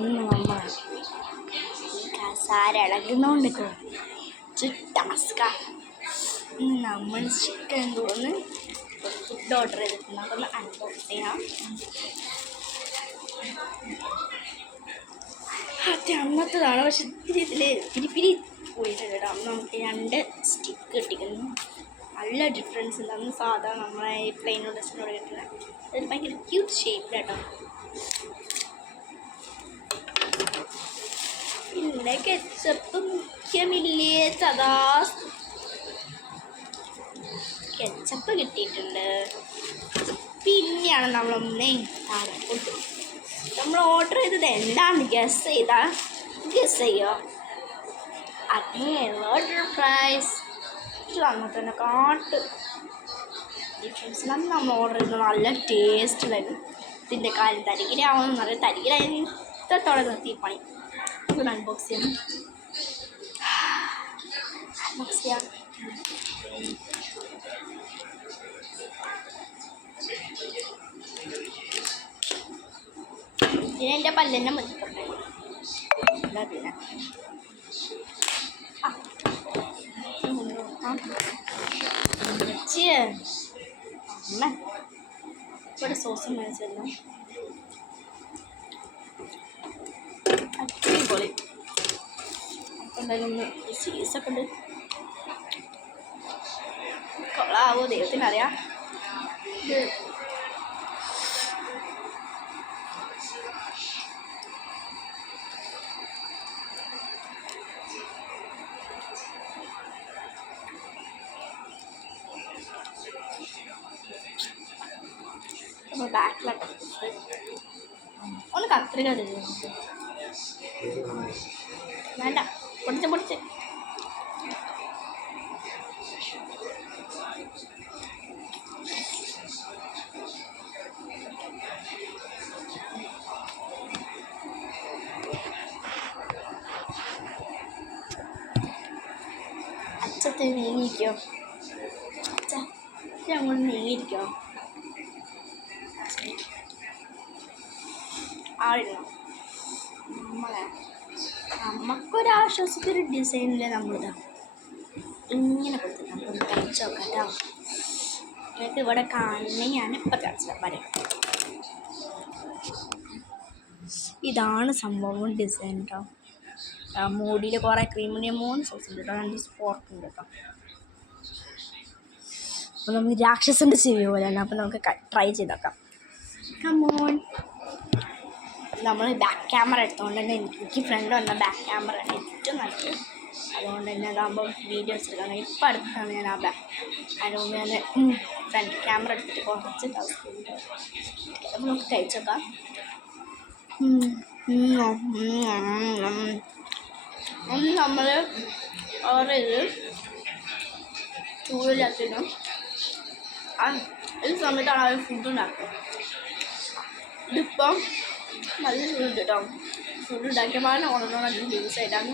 നമ്മൾ കസാര ഇളകുന്നോണ്ട് ടാസ്കാ. നമ്മൾ ചിക്കൻ തോന്നുന്നു ഫുഡ് ഓർഡർ ചെയ്തിട്ടുണ്ട്. നമുക്കൊന്ന് അൺബോക്സ് ചെയ്യാം. അന്നത്തതാണ്, പക്ഷെ ഇതിൽ പിരി പോയിട്ടുണ്ട് കേട്ടോ. നമുക്ക് 2 സ്റ്റിക്ക് കിട്ടിക്കുന്നു. നല്ല ഡിഫറൻസ് ഉണ്ട്. അന്ന് സാധാ നമ്മളെ പ്ലെയിൻ നൂഡിൽസിനോട് കിട്ടുന്നത് ഒരു ഭയങ്കര ക്യൂട്ട് ഷേപ്പ് കേട്ടോ. പിന്നെ കെച്ചപ്പ് മുഖ്യമില്ലേ, സദാ കെച്ചപ്പ് കിട്ടിയിട്ടുണ്ട്. പിന്നെയാണ് നമ്മളൊന്നേ ഫുഡ് നമ്മൾ ഓർഡർ ചെയ്തത് എന്താണെന്ന് ഗസ് ചെയ്യോ? അതേ ഓർഡർ പ്രൈസ് വന്നിട്ട് തന്നെ ഡിഫറൻസ്. നമ്മൾ ഓർഡർ ചെയ്തത് നല്ല ടേസ്റ്റ് ഉണ്ടായിരുന്നു. ഇതിൻ്റെ കാര്യം തരികിലാവുമെന്ന് പറയാം. തരികിലായിരുന്നു ഇത്രത്തോടെ നിർത്തി പണി. ഇവിടെ അൺബോക്സ് ചെയ്യാം. ഇതിനെൻ്റെ പല്ലെന്നെ മതിക്കട്ടെ. എന്താ പിന്നെ ഇവിടെ സോസും മേടിച്ചിരുന്നു. അടിപൊളി. അപ്പം എന്തായാലും ഒന്ന് ചീസൊക്കെ ഉണ്ട്. കൊള്ളാവോ ദൈവത്തിനറിയാം. ഇത് ബാക്കിലോട്ട് ഒന്ന് കത്രിക തരുന്നു. വേണ്ട, പൊടിച്ച് അച്ഛത്തെ നീങ്ങിയിരിക്കോ? അച്ഛൻ അങ്ങോട്ട് നീങ്ങിയിരിക്കോ? ആളിരുന്നോ? നമുക്കൊരാശ്വാസത്തിൻ്റെ ഡിസൈനിൽ നമ്മളിതാ ഇങ്ങനെ കൊടുത്തിട്ട് നമുക്കൊന്ന് കഴിച്ച് നോക്കാം കേട്ടോ. നിങ്ങൾക്ക് ഇവിടെ കാണുന്ന ഞാനിപ്പോൾ കഴിച്ചാൽ പറയാം. ഇതാണ് സംഭവം ഡിസൈൻ കേട്ടോ. മൂടിയിൽ കുറേ ക്രീമിൻ്റെ 3 സോസ് ഉണ്ട് കേട്ടോ. 2 സ്പോട്ട് ഉണ്ട് കേട്ടോ. അപ്പോൾ നമുക്ക് രാക്ഷസൻ്റെ ചെവി പോലെയാണ്. അപ്പോൾ നമുക്ക് ട്രൈ ചെയ്ത് നോക്കാം. കമോൺ. നമ്മൾ ബാക്ക് ക്യാമറ എടുത്തുകൊണ്ട് തന്നെ എനിക്ക് ഫ്രണ്ട് വന്ന ബാക്ക് ക്യാമറ ഏറ്റവും നല്ലത്. അതുകൊണ്ട് തന്നെ അതാകുമ്പോൾ വീഡിയോസ് എടുക്കണം. ഇപ്പം അടുത്താണ് ഞാൻ അതുകൊണ്ട് ഞാൻ ഫ്രണ്ട് ക്യാമറ എടുത്തിട്ട് കുറച്ച് ടാസ്ക് ഉണ്ട്. അപ്പോൾ നമുക്ക് കഴിച്ചേക്കാം. നമ്മൾ ഓർഡർ ചെയ്ത് ചൂടില്ലാത്തിനും ഈ സമയത്താണ് അവർ ഫുഡ് ഉണ്ടാക്കുക. ഇതിപ്പം നല്ല ചൂടുണ്ട് കേട്ടോ. ഫുഡ് ഉണ്ടാക്കിയപ്പോൾ ഓണറിനോ നല്ല ജ്യൂസായിട്ടാണ്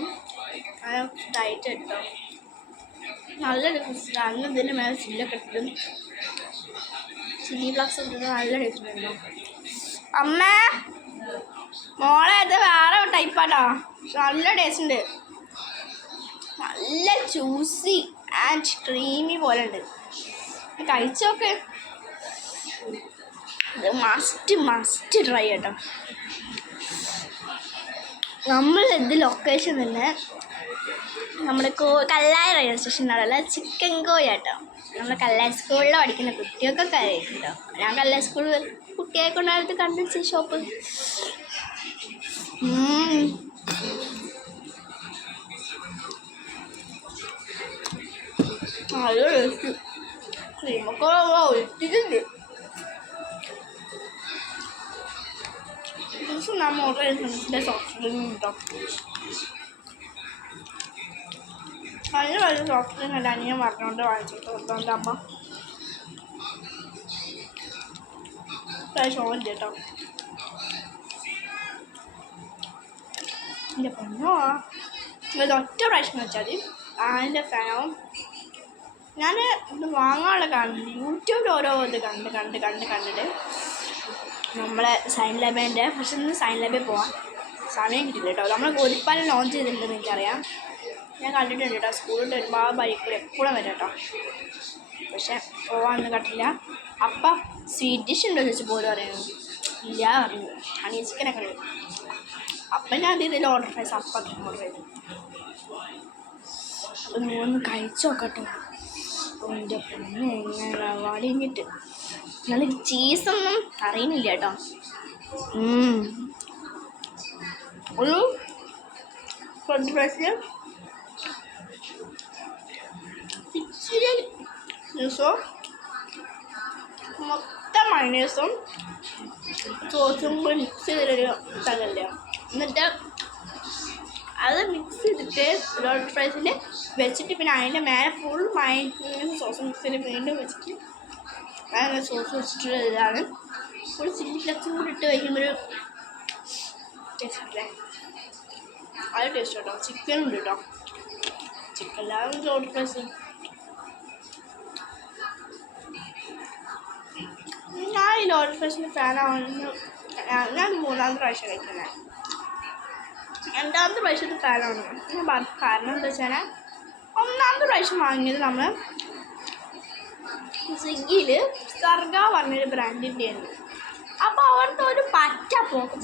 ഡയറ്റ് കേട്ടോ. നല്ല ഡിഫറൻസ്. അന്ന് ഇതിൻ്റെ മേലെ ചില്ലൊക്കെ ഇട്ടിട്ടും ചില്ലി ഫ്ലക്സ് ഇട്ടിട്ട് നല്ല ടേസ്റ്റ് ഉണ്ടോ. അമ്മ മോളെ ഇത് വേറെ ടൈപ്പാട്ടോ. നല്ല ടേസ്റ്റ് ഉണ്ട്. നല്ല ജ്യൂസി ആൻഡ് ക്രീമി പോലെ ഉണ്ട്. കഴിച്ചോക്കെ. ഇത് മസ്റ്റ് ട്രൈ കേട്ടോ. നമ്മൾ ഇത് ലൊക്കേഷൻ തന്നെ നമ്മുടെ കല്ലായ റെയിൽവേ സ്റ്റേഷനിലുള്ള ചിക്കൻ കോഴി കേട്ടോ. നമ്മൾ കല്ലായ സ്കൂളിൽ പഠിക്കുന്ന കുട്ടിയൊക്കെ കഴിക്കുന്നുണ്ടോ. ഞാൻ കല്ലായ സ്കൂളിൽ കുട്ടിയെ കൊണ്ടായിട്ട് കണ്ടുവച്ച ഷോപ്പ്. നല്ല ടേസ്റ്റ്. ക്രീമൊക്കെ ഒഴിച്ചിട്ടുണ്ട്. നമ്മൾ ഓർഡർ ചെയ്തിട്ടുണ്ട് സോഫ്റ്റ് ഡ്രിങ്ക് കേട്ടോ. നല്ല വലിയ സോഫ്റ്റ് ഡ്രിങ്ക് അല്ല. അനിയൻ പറഞ്ഞുകൊണ്ട് വാങ്ങിച്ചിട്ട് അതുകൊണ്ട് അമ്മ പ്രാവശ്യം ഓൺ കേട്ടോ. എൻ്റെ പൊന്നോ, ഇത് ഒറ്റ പ്രാവശ്യം വെച്ചാൽ മതി. അതിൻ്റെ ഫാനാവും. ഞാൻ ഇത് വാങ്ങാനുള്ള കാണുന്നുണ്ട്. യൂട്യൂബിൽ ഓരോ ഇത് കണ്ടിട്ട് നമ്മളെ സൈൻ ലാബേൻ്റെ പക്ഷെ ഇന്ന് സൈൻ ലാബിൽ പോവാം. സമയം കിട്ടില്ല കേട്ടോ. നമ്മൾ ഗോതിപ്പാലം ലോഞ്ച് ചെയ്തിട്ടുണ്ടെന്ന് എനിക്കറിയാം, ഞാൻ കണ്ടിട്ടുണ്ട് കേട്ടോ. സ്കൂളിൽ വരുമ്പോൾ ആ ബൈക്കിൽ എപ്പോഴും വരാം കേട്ടോ. പക്ഷെ പോകാനൊന്നും കട്ടില്ല. അപ്പം സ്വീറ്റ് ഡിഷ് ഉണ്ടോ ചോദിച്ചു പോലും പറയുന്നു. ഇല്ല പറഞ്ഞു. ഹണി ചിക്കനൊക്കെ ഉണ്ട്. അപ്പം ഞാൻ ഇതിൽ ഓർഡർ പ്രൈസ് അപ്പം ഓർഡർ ചെയ്തു. ഒന്ന് കഴിച്ചു നോക്കട്ടെ. എൻ്റെ പെണ്ണ് എങ്ങനെ വടിഞ്ഞിട്ട് നല്ല ചീസൊന്നും അറിയുന്നില്ല കേട്ടോ. ഒരു ഫ്രഞ്ച് ഫ്രൈസിൽ ഇച്ചിരി ജ്യൂസോ മൊത്തം മയണൈസും സോസും കൂടി മിക്സ് ചെയ്തൊരു തകല്ല. എന്നിട്ട് അത് മിക്സ് ചെയ്തിട്ട് ലോട്ടസ് ഫ്രൈസിൽ വെച്ചിട്ട് പിന്നെ അതിൻ്റെ മേലെ ഫുൾ മയണൈസും സോസും മിക്സ് ചെയ്ത് വീണ്ടും വെച്ചിട്ട് അങ്ങനെ സോസ് വെച്ചിട്ടുള്ള ഇതാണ്. ഒരു ചില്ലി ഫ്ലെക്സും കൂടി ഇട്ട് കഴിക്കുമ്പോൾ ഒരു ടേസ്റ്റ് ഇല്ലേ, അത് ടേസ്റ്റ് കേട്ടോ. ചിക്കനും ഉണ്ട് കേട്ടോ. ചിക്കനിലാണ് ലോട്ടസ് ഫ്രൈസ്. ഞാൻ ഈ ലോട്ടസ് ഫ്രൈസിൻ്റെ ഫാനാവുന്ന ഞാൻ 3-ാമത്തെ പ്രാവശ്യം കഴിക്കുന്നത്. 2-ാമത്തെ പ്രാവശ്യത്തെ ഫാനാണ് ഞാൻ പറഞ്ഞു. കാരണം എന്താ വെച്ചാൽ 1-ാമത്തെ പ്രാവശ്യം വാങ്ങിയത് നമ്മൾ സ്വിഗ്ഗിയിൽ സർഗ പറഞ്ഞൊരു ബ്രാൻഡിൻ്റെയാണ്. അപ്പോൾ അവിടുത്തെ ഒരു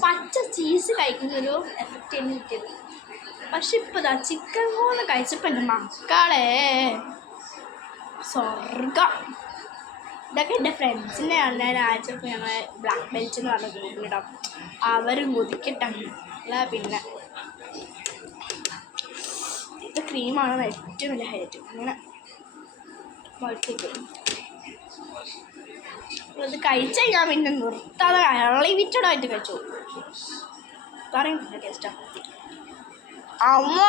പച്ച ചീസ് കഴിക്കുന്നൊരു എഫക്റ്റ് തന്നെ കിട്ടിയത്. പക്ഷെ ഇപ്പോൾ ഇതാ ചിക്കൻ കോണ് കഴിച്ചപ്പോൾ എൻ്റെ മക്കളെ സ്വർഗം. ഇതൊക്കെ എൻ്റെ ഫ്രണ്ട്സിൻ്റെ ഞാൻ അയച്ചപ്പോൾ ഞങ്ങൾ ബ്ലാക്ക് ബെൽറ്റ് എന്ന് പറഞ്ഞ ഗ്രൂപ്പിലിടാം. അവർ മുതിക്കിട്ടാണ്. അല്ല പിന്നെ ഇത് ക്രീമാണ് ഏറ്റവും വലിയ ഹൈലൈറ്റ്. അങ്ങനെ വളർത്തിട്ട് ഇത് കഴിച്ചാൽ ഞാൻ പിന്നെ നിർത്താതെ അൺലിമിറ്റഡായിട്ട് കഴിച്ചു. പറയുന്നില്ല ടേസ്റ്റാണ്. അമ്മ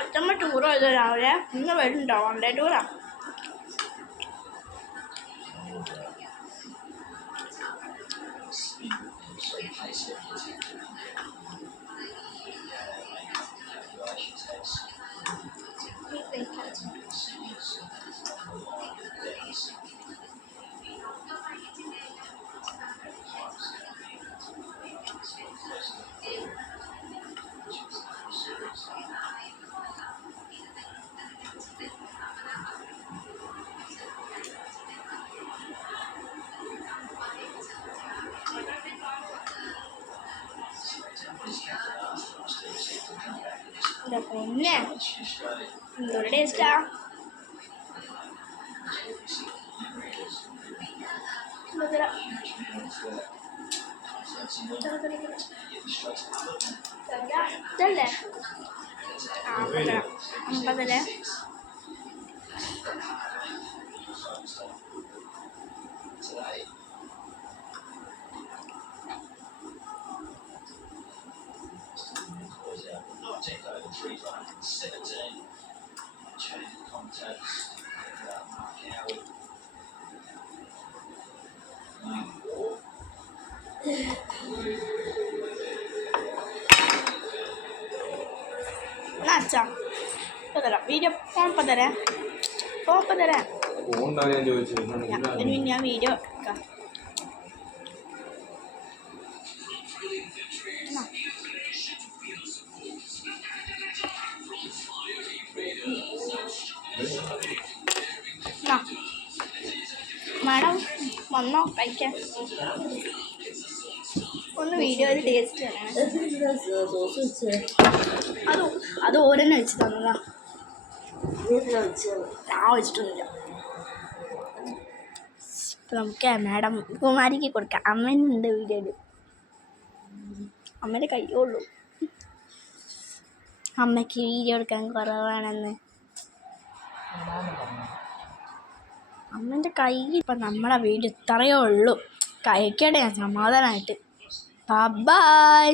അച്ഛമ്മ ടൂർ പോയത് രാവിലെ. ഇന്ന് വരുന്നുണ്ടോ? 1 ഡേ ടൂറാ. പൊന്നെ എന്തൊരു ടേസ്റ്റാ. ഇതല്ലേ 50 അച്ഛാ ഇപ്പം തരാം. വീഡിയോ ഫോൺ ഇപ്പം തരാം. ഞാൻ വീഡിയോ എടുക്കാം. മാഡം വന്നോ കഴിക്കാൻ? ഒന്ന് വീഡിയോയിൽ ടേസ്റ്റ് തരാം. അത് ഓരോന്നെ വെച്ച് തന്നതാ. ഞാൻ വെച്ചിട്ടൊന്നുമില്ല. ഇപ്പം നമുക്ക് മാഡം കുമാരിക്ക് കൊടുക്കാം. അമ്മേനുണ്ട് വീഡിയോയിൽ. അമ്മേൻ്റെ കയ്യുള്ളൂ. അമ്മയ്ക്ക് വീഡിയോ എടുക്കാൻ കുറവാണെന്ന് അമ്മേൻ്റെ കൈ. ഇപ്പം നമ്മളെ വീഡിയോ ഇത്രയേ ഉള്ളൂ. കഴിക്കട്ടെ ഞാൻ സമാധാനമായിട്ട്. ബൈ.